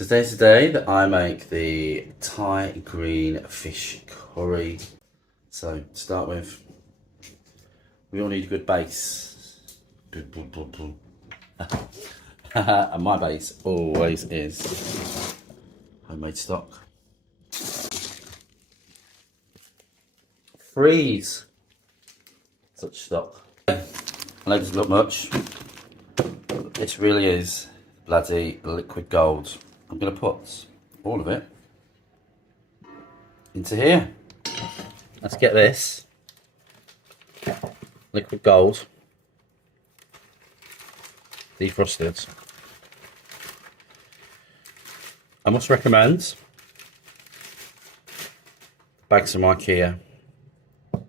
Today's the day that I make the Thai green fish curry. So to start with, we all need a good base. And my base always is homemade stock. Freeze such stock. I know it doesn't look much, but this really is bloody liquid gold. I'm going to put all of it into here. Let's get this liquid gold defrosted. I must recommend bags from IKEA. So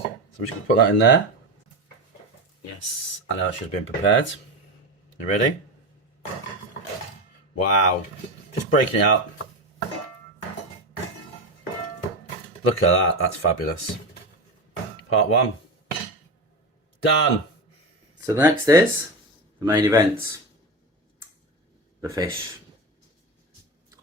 I'm just going to put that in there. Yes, I know I should have been prepared. You ready? Wow, just breaking it up. Look at that, that's fabulous. Part one, done. So the next is the main event, the fish.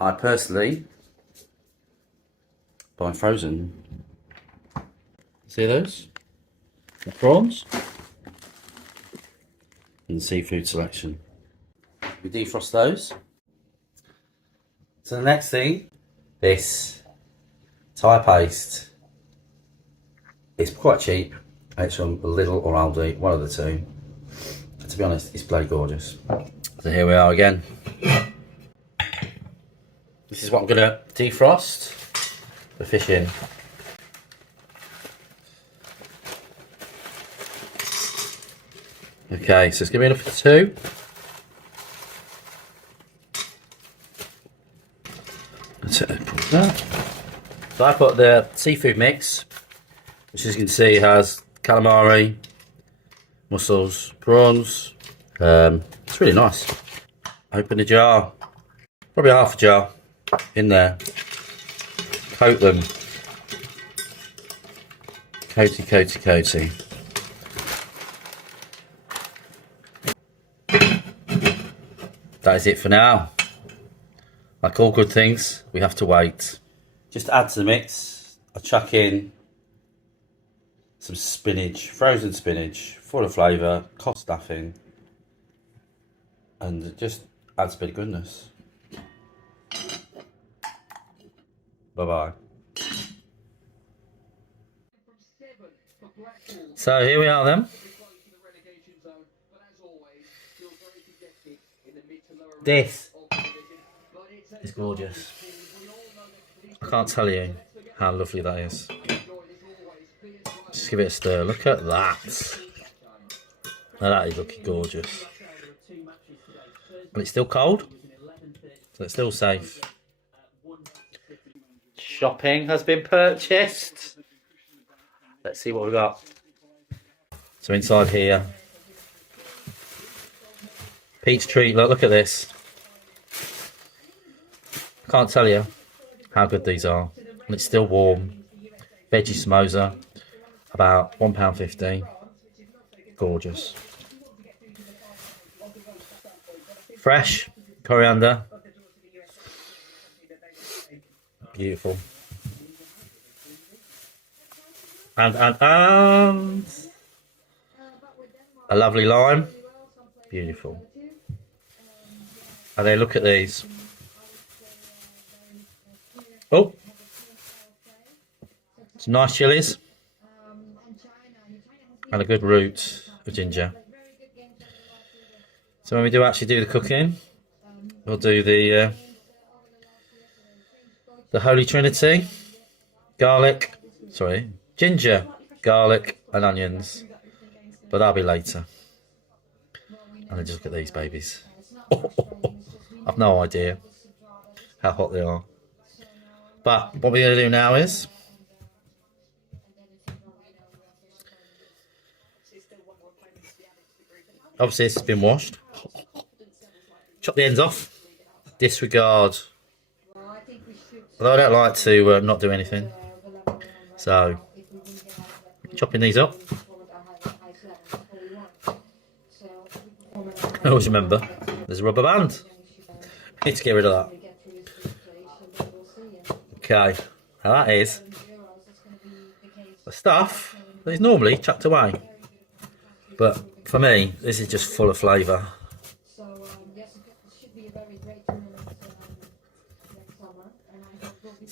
I personally buy frozen. See those? The prawns and the seafood selection. We defrost those. So the next thing, this Thai paste. It's quite cheap. It's from Lidl or Aldi, one of the two. But to be honest, it's bloody gorgeous. So here we are again. This is what I'm gonna defrost the fish in. Okay, so it's gonna be enough for two. So I put the seafood mix, which as you can see has calamari, mussels, prawns. It's really nice. Open the jar, probably half a jar in there. Coat them. Coaty, coaty, coaty. That is it for now. Like all good things, we have to wait. Just to add to the mix, I chuck in some spinach, frozen spinach, full of flavour, cod stuffing, and it just adds a bit of goodness. Bye-bye. So here we are then. This is gorgeous. I can't tell you how lovely that is. Just give it a stir. Look at that. Now that is looking gorgeous. And it's still cold, so it's still safe. Shopping has been purchased. Let's see what we've got. So inside here, peach treat. Look at this. I can't tell you how good these are, and it's still warm. Veggie samosa, about £1.50. Gorgeous. Fresh coriander, beautiful. And a lovely lime, beautiful. And then look at these. Oh, some nice chilies and a good root of ginger. So when we do actually do the cooking, we'll do the Holy Trinity: ginger, garlic, and onions. But that'll be later. And then just look at these babies. I've no idea how hot they are. But what we're going to do now is obviously this has been washed. Chop the ends off. Disregard. Although I don't like to not do anything. So chopping these up. Always remember, there's a rubber band. Need to get rid of that. Okay, now that is the stuff that is normally chucked away. But for me, this is just full of flavour. So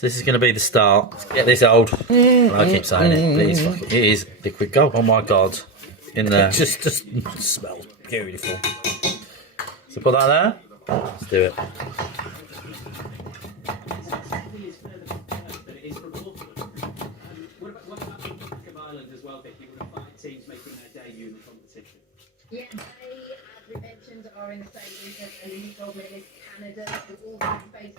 this is going to be the start. Let's get this old. I keep saying it, but it is liquid gold. Oh my god. In there. It just smells beautiful. So put that there. Let's do it. Yeah, they, as we mentioned, are in the same region, and then you told me it's Canada, with all these spaces.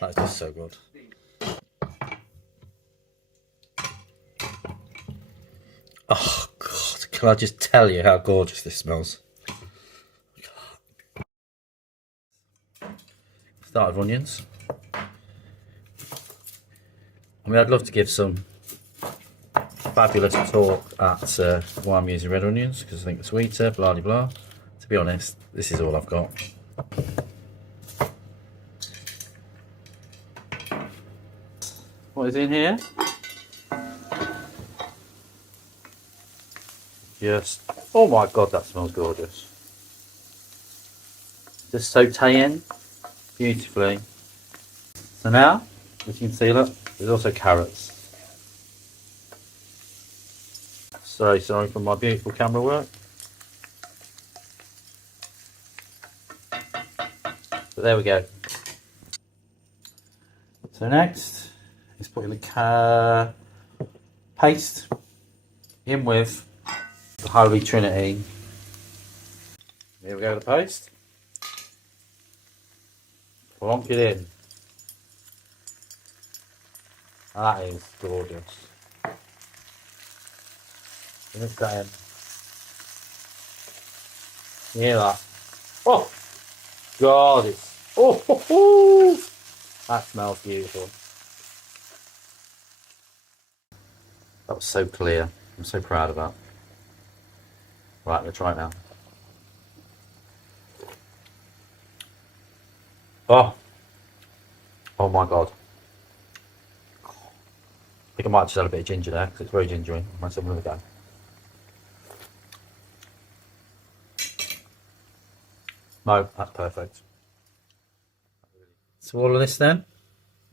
That's just so good. Oh god, can I just tell you how gorgeous this smells? Start with onions. I mean, I'd love to give some fabulous talk at why I'm using red onions, because I think it's sweeter, blah blah blah. To be honest, this is all I've got. What is in here? Just, oh my god, that smells gorgeous. Just sauteing beautifully. So now, as you can see, look, there's also carrots. Sorry for my beautiful camera work. But there we go. So next is putting the paste in with the Holy Trinity. Here we go, the paste. Plonk it in. That is gorgeous. Mix that in. You hear that? Oh! God, it's... Oh! That smells beautiful. That was so clear. I'm so proud of that. Right, let's try it now. Oh my god. I think I might just add a bit of ginger there because it's very gingery. I might have another go. No, that's perfect. So all of this then,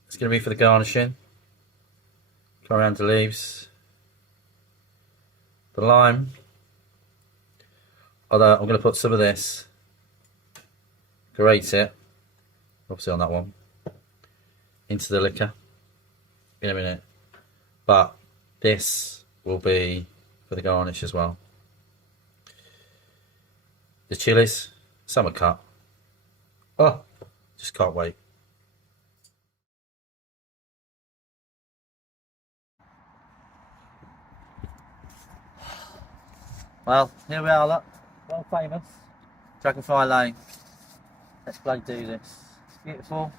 it's going to be for the garnishing. Coriander leaves. The lime. Although I'm going to put some of this, grate it, obviously on that one, into the liquor in a minute. But this will be for the garnish as well. The chilies, some are cut. Oh, just can't wait. Well, here we are, look. Well famous. Dragonfly Lane. Let's bloody do this. It's beautiful.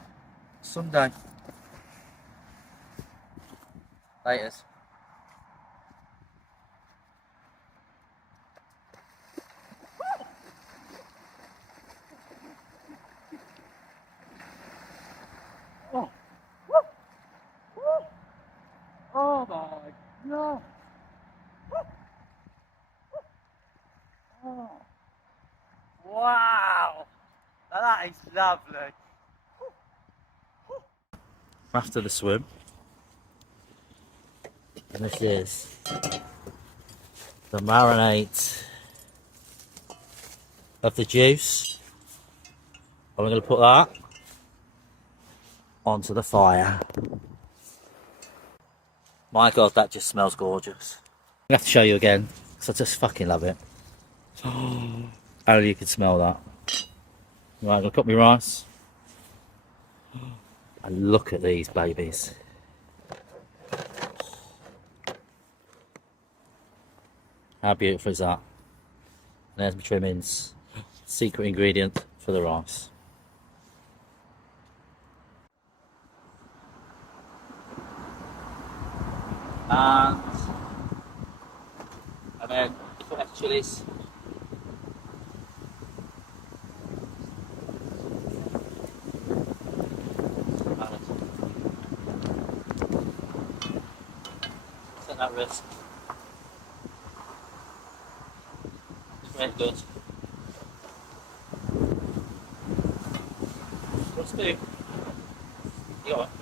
Sunday. Laters. Oh. Oh my god. Oh. Wow. Now that is lovely. After the swim. And this is the marinade of the juice. And we're going to put that onto the fire. My god, that just smells gorgeous. I have to show you again, because I just fucking love it. Only you can smell that. Right, I'm going to cook my rice. And look at these babies. How beautiful is that? And there's my trimmings. Secret ingredient for the rice. And then put the chilies. that risk. It's really good. Let's do. You got it.